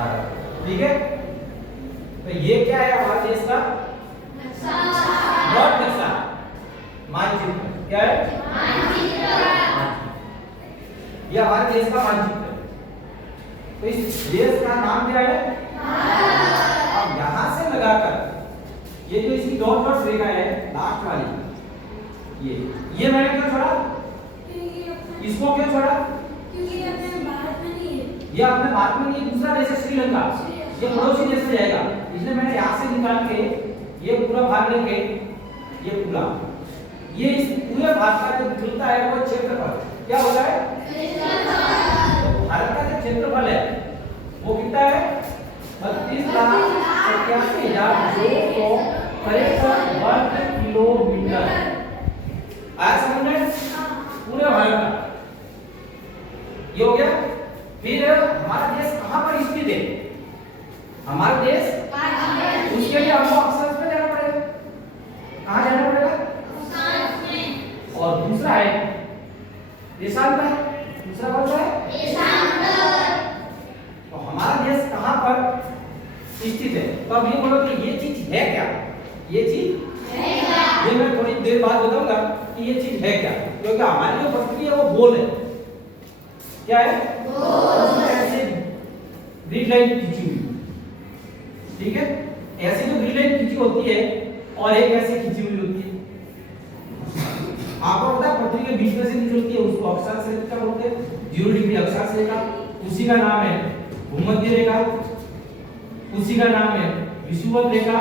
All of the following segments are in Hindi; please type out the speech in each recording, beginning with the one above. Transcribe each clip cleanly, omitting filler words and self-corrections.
भारत। ठीक है, तो ये क्या है हमारे देश का ब्रॉड नक्शा, मानचित्र। क्या है? ये हमारे देश का मानचित्र है। तो इस देश का नाम क्या है? अब यहां से लगाकर ये जो इसकी डॉट डॉट रेखा है लास्ट वाली, ये मैंने क्यों छोड़ा? इसको क्यों छोड़ा? क्योंकि अपने भारत में नहीं है। ये अपने भारत में नहीं, दूसरा देश है श्रीलंका, ये पड़ोसी देश में जाएगा, इसलिए मैंने यहाँ से निकाल के ये पूरा भाग लेके ये पूरा, ये इस पूरे भारत का जो निकलता है वो क्षेत्रफल क्या होता है? तो भारत का जो क्षेत्रफल है वो कितना है? 32,87,263 वर्ग किलोमीटर। आया समझ में? पूरे भारत का ये हो गया। फिर हमारा देश कहाँ पर स्थित है? हमारा देश, उसके लिए हमको अक्षांश में जाना पड़ेगा। कहाँ जाना पड़ेगा? और दूसरा है देशांतर। दूसरा कौन सा है? तो हमारा देश कहाँ पर स्थित है? तो अब ये बोलो कि ये चीज है क्या? ये चीज है क्या? ये मैं थोड़ी देर बाद बताऊंगा कि ये चीज है क्या, क्योंकि हमारी जो पृथ्वी है वो गोल है। क्या है? गोल। ऐसे ग्रिड लाइन खींची हुई, ठीक है, ऐसे जो ग्रिड लाइन खींची होती है और एक ऐसे खींची हुई होती है। आपको पता है पृथ्वी के बीच में से निकलती है, उसको अक्षांश रेखा बोलते हैं, 0 डिग्री अक्षांश रेखा। उसी का नाम है भूमध्य रेखा, उसी का नाम है विषुवत रेखा।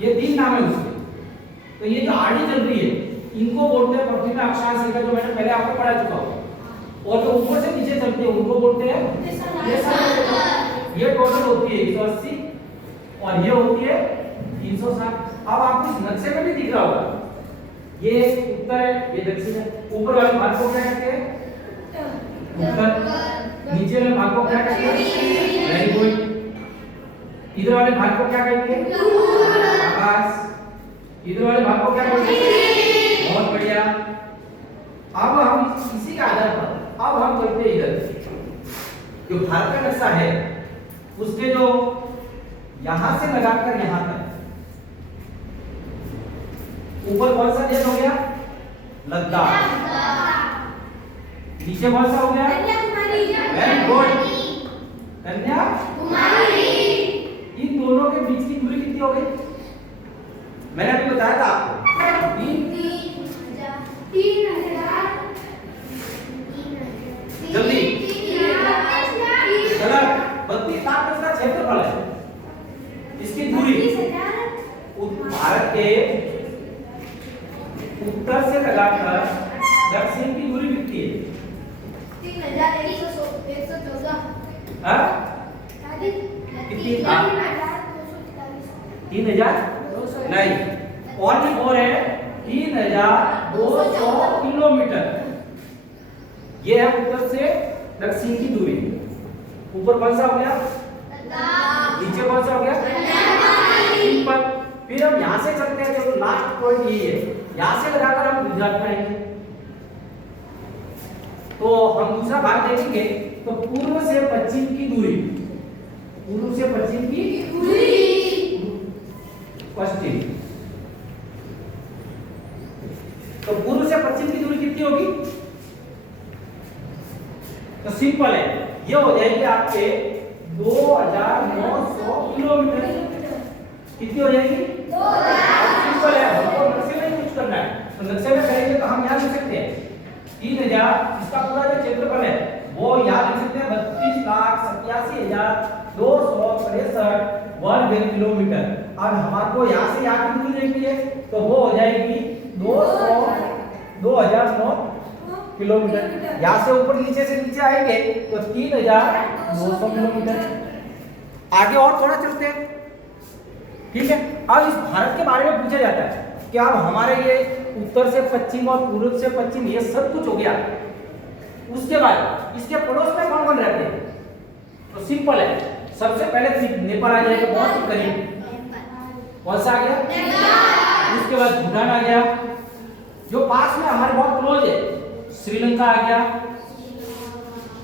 ये 3 नाम है उसके। तो ये जो आड़ी चल रही है इनको बोलते हैं पृथ्वी में अक्षांश रेखा, जो मैंने पहले आपको पढ़ा चुका हूं। और जो ऊपर से नीचे चलती है उनको बोलते हैं देशांतर। ये टोटल होती है 180 और ये होती है 360। अब आपको इस नक्शे में भी दिख रहा होगा, ये उत्तर है, ये दक्षिण है। ऊपर वाले भाग को क्या कहते हैं? उत्तर। नीचे वाले भाग को क्या कहते हैं? Very good. इधर वाले भाग को क्या कहते हैं? आकाश। इधर वाले भाग को क्या कहते हैं? बहुत बढ़िया। अब हम इसी के आधार पर अब हम चलते हैं इधर, जो भारत का नक्शा है उसके जो यहां से लगाकर यहां तक, ऊपर कौन सा देश हो गया? लद्दाख। नीचे कौन सा हो गया? Very good, Kanyakumari. इन दोनों के बीच की दूरी कितनी हो गई? मैंने अभी बताया था आपको, 3,000। जल्दी। गलत। 32 लाख का क्षेत्रफल है, इसकी दूरी भारत के उत्तर से लगाकर दक्षिण की दूरी कितनी है? 3,114। हाँ? कितनी? 3,000 नहीं, ओनली 4 है। 3,200 किलोमीटर ये है उत्तर से दक्षिण की दूरी। ऊपर कौन सा हो गया? नीचे कौन सा हो गया? सिंपल। फिर हम यहां से चलते हैं, चलो लास्ट पॉइंट यही है, यहां से लगाकर हम गुजरात में आएंगे। तो हम दूसरा भाग देखेंगे, तो पूर्व से पश्चिम की दूरी, पूर्व से पश्चिम की दूरी, पश्चिम, तो पूर्व से पश्चिम की दूरी कितनी होगी? तो सिंपल है, ये हो जाएगी आपके 2,900 किलोमीटर। कितनी हो जाएगी? 2,000। सिंपल है, हमको नक्शे में कुछ करना है, तो नक्शे में करेंगे तो हम यहाँ लिख सकते हैं 3,000। इसका पूरा जो क्षेत्रफल है वो यहाँ लिख सकते हैं 32,87,263 वर्ग किलोमीटर। अब हमारे यहाँ से यहाँ की दूरी देखनी है, तो वो हो जाएगी 2,009 किलोमीटर। यहाँ से ऊपर नीचे से नीचे आएंगे तो 3,900 किलोमीटर। आगे और थोड़ा चलते हैं, ठीक है। अब इस भारत के बारे में पूछा जाता है कि अब हमारे ये उत्तर से पश्चिम और पूर्व से पश्चिम ये सब कुछ हो गया, उसके बाद इसके पड़ोस में कौन कौन रहते हैं? तो सिंपल है, सबसे पहले नेपाल आ जाएगा, बहुत ही करीब। कौन सा आ गया? उसके बाद भूटान आ गया, जो पास में हमारे बहुत क्लोज है। श्रीलंका आ गया,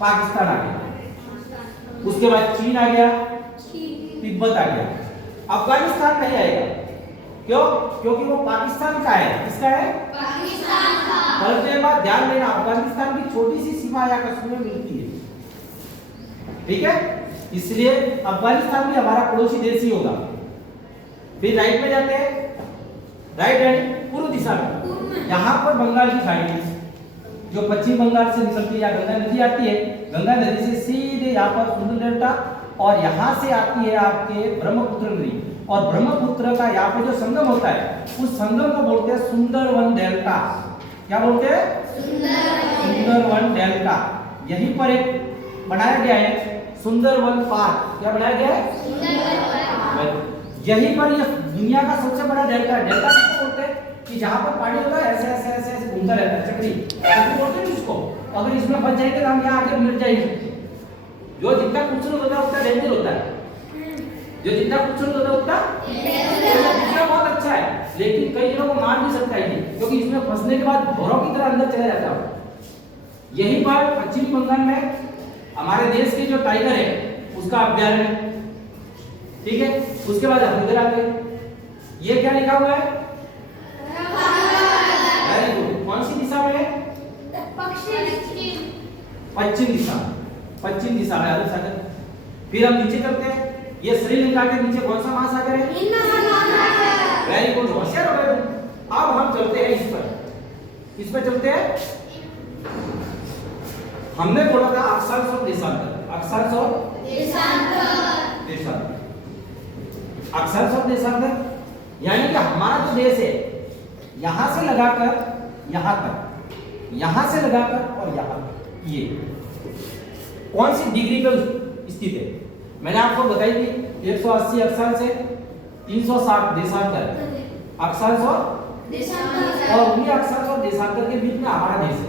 पाकिस्तान आ गया, उसके बाद चीन आ गया, चीन, तिब्बत आ गया। अफगानिस्तान नहीं आएगा, क्यों? क्योंकि वो पाकिस्तान का है। किसका है? पाकिस्तान का। पलटने के बाद ध्यान देना, अफगानिस्तान की छोटी सी सीमा या कश्मीर में मिलती है, ठीक है? इसलिए अफगानिस्तान भी हमारा पड़ोसी देश ही होगा। फिर राइट में जाते हैं, राइट यानी पूर्व दिशा में। यहाँ पर बंगाल की खाड़ी जो पश्चिम बंगाल से निकलती है, या गंगा नदी आती है, गंगा नदी से सीधे यहाँ पर सुंदर डेल्टा, और यहाँ से आती है आपके ब्रह्मपुत्र नदी, और ब्रह्मपुत्र का यहाँ पे जो संगम होता है, उस संगम को बोलते हैं सुंदरवन डेल्टा। क्या बोलते हैं? सुंदरवन डेल्टा। यहीं पर एक बनाया गया है सुंदरवन पार्क। क्या बनाया गया है? यहीं पर ये दुनिया का सबसे बड़ा डेल्टा है। डेल्टा किसको बोलते हैं? कि जहाँ पर पानी होता है ऐसे ऐसे ऐसे ऐसे घूमता रहता है, चक्री बोलते हैं इसको। अगर इसमें फंस जाएंगे तो हम यहाँ आगे मिट जाएंगे। जो जितना खूबसूरत होता है उतना डेंजर होता है, जो जितना खूबसूरत होता है उतना दिखना बहुत अच्छा है, लेकिन कई जनों को मार भी सकता है, क्योंकि इसमें फंसने के बाद भौरों की तरह अंदर चला जाता है। यहीं पर पश्चिमी बंगाल में हमारे देश के जो टाइगर है उसका अभ्यारण्य, ठीक है? उसके बाद हम इधर आते हैं, ये क्या लिखा हुआ है? Very good. कौन सी दिशा में है? पश्चिम दिशा, पश्चिम दिशा में अरब सागर। फिर हम नीचे चलते हैं, ये श्रीलंका के नीचे कौन सा महासागर है? हिंद महासागर। वेरी गुड, होशियार हो गए तुम। अब हम चलते हैं इस पर चलते हैं। हमने बोला था अक्षांश और देशांतर, अक्षांश और देशांतर, अक्षांश और देशांतर, यानी कि हमारा जो देश है यहां से लगाकर यहां तक, यहां से लगाकर और यहां तक, ये कौन सी डिग्री पे स्थित है? मैंने आपको बताई थी 180 अक्षांश है, 360 देशांतर, अक्षांश और उन्हीं अक्षांश और देशांतर के बीच में हमारा देश है।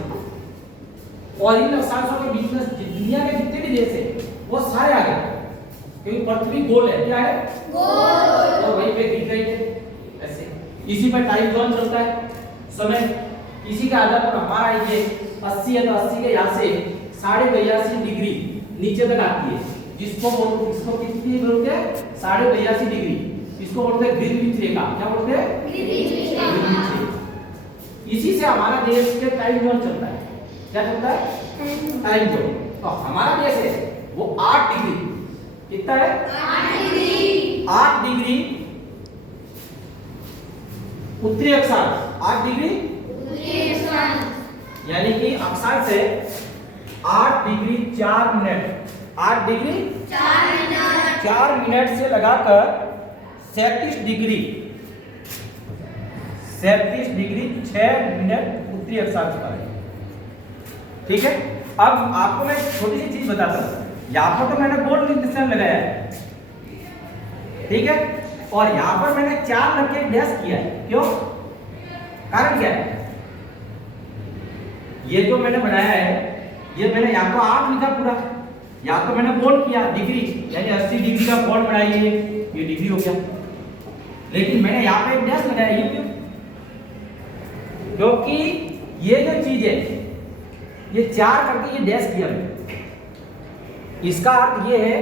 और इन अक्षांशों के बीच में दुनिया के जितने भी देश है वो सारे आ गए, क्योंकि पृथ्वी गोल है। क्या है? गोल। और वहीं पे गिर गई है ऐसे। इसी पर टाइम जोन चलता है, समय। इसी के आधार पर हमारा ये 80 है तो 80 के यहाँ से 82.5 डिग्री नीचे तक आती है, जिसको कितनी बोलते हैं? 82.5 डिग्री। इसको बोलते हैं ग्रीनविच रेखा। क्या बोलते हैं? ग्रीनविच रेखा। इसी से हमारा देश के टाइम जोन चलता है। क्या चलता है? Time zone. तो हमारा देश है वो 8 डिग्री, कितना है? 8 डिग्री उत्तरी अक्षांश, 8 डिग्री यानी कि अक्षांश है 8 डिग्री 4 मिनट, 8 डिग्री 4 मिनट से लगाकर 37 डिग्री 6 मिनट उत्तरी अक्षांश पर है, ठीक है? अब आपको मैं छोटी सी चीज बताता हूं। यहाँ पर तो मैंने बोल्ड निशान लगाया है, ठीक है? और यहाँ पर मैंने 4 रख के डैश किया है। क्यों? कारण क्या है? ये जो मैंने बनाया है, ये मैंने यहाँ तो 8 लिखा पूरा, यहाँ तो मैंने बोल्ड किया डिग्री, यानी 80 डिग्री का बोल्ड बनाइए, ये डिग्री हो गया। लेकिन मैंने यहाँ पे एक डैश लगाया, ये क्यों? क्योंकि ये जो चीज है ये 4 करके ये डैश किया मैंने। इसका अर्थ ये है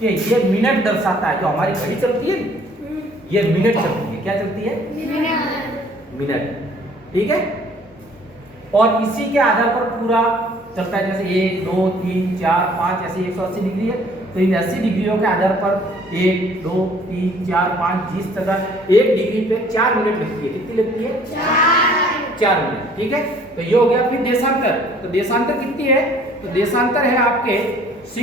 कि ये मिनट दर्शाता है। जो हमारी घड़ी चलती है ये मिनट चलती है। क्या चलती है? मिनट, ठीक है? और इसी के आधार पर पूरा चलता है, जैसे 1 2 3 4 5 ऐसे 180 डिग्री है, तो इन 80 डिग्रियों के आधार पर 1 2 3 4 5 जिस तरह 1 डिग्री पे 4 मिनट लगती है। कितनी लगती है? 4 मिनट, ठीक है? तो ये हो गया। फिर देशांतर, तो देशांतर कितनी है? तो देशांतर है आपके